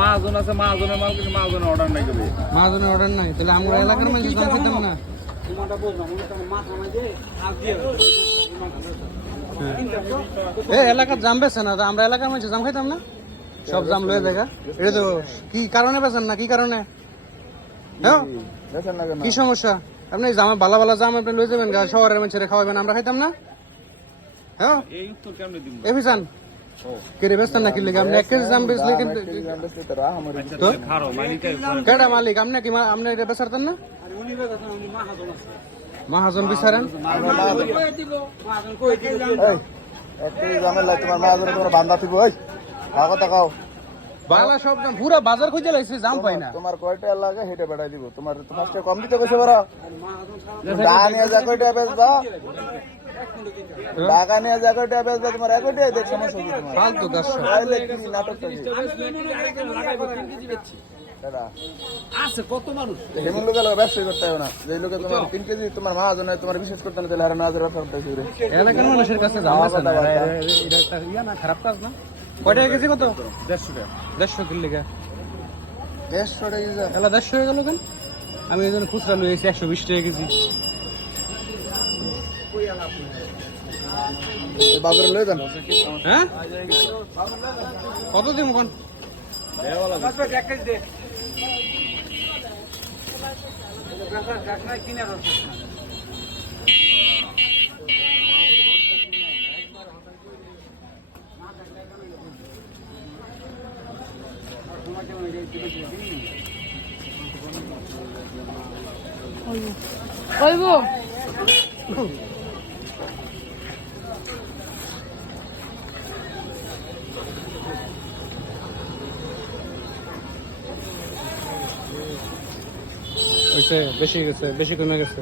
মাহাজন আছে, মাহাজনের মাল কিন্তু মাহাজনের অর্ডার নাই কবে। মাহাজনের অর্ডার নাই, তাহলে আমরা এলাকার মানুষ জাম খেতাম না। এলাকার জাম বেছে না, আমরা এলাকার মানুষ জাম খাইতাম না, সব জাম লয়ে দেখা। এটা তো কি কারণে বেছেন না, কি কারণে? হ্যাঁ কি সমস্যা? আপনি জাম ভালো ভালো জাম আপনি লয়ে যাবেন, শহরের মানুষের খাওয়াবেন, আমরা খাইতাম না? হ্যাঁ এই উত্তর কেমনে দিব? এফিসান কেড়ে বেচতেন না, কিনলে আপনি 1 কেজি জাম বেচলে কিন্তু তো খারো মালিকে কেডা মালিক? আপনি কি আপনি এটা বেচারতেন না? মাহাজন বিচারেন বাংলা সব দাম পুরা বাজার খুঁজে লাগছে, জাম পাই না। তোমার কয়টা লাগে হেঁটে বেড়াই দিব, তোমার তো ফার্স্টে কম দিতে কইছে বড় টাকা নিয়ে যা কয়টা বেচবা, টাকা নিয়ে যা কয়টা বেচবা, তোমার একটাই দেখ সমস্যা কি তোমার ফালতু দর্শক তাইলে কি নাটকটা কি আছে কত মানুষ? এমন লোকের লোক ব্যবসায়ী করতে হবে না, যে লোকে তোমার 3 কেজি তোমার মহাজনে তোমার বিশেষ করতে না, তাহলে আর না ব্যবসা করতে হবে। এলাকার মানুষের কাছে জাম আছে না, এটা একটা ইয়া না, খারাপ কাজ না। কয়টা কেজি? কত? 150 টাকা। 150 কিলো লেগে 150 টাকা কেজি এলা 150 হয়ে গেল কেন? আমি এই জন্য খুচরা লইছি 120 টাকা কেজি। বাজারে লয়ে যান। হ্যাঁ কত দিন কোন কইবো হইছে? বেশি গেছে, বেশি কমে গেছে।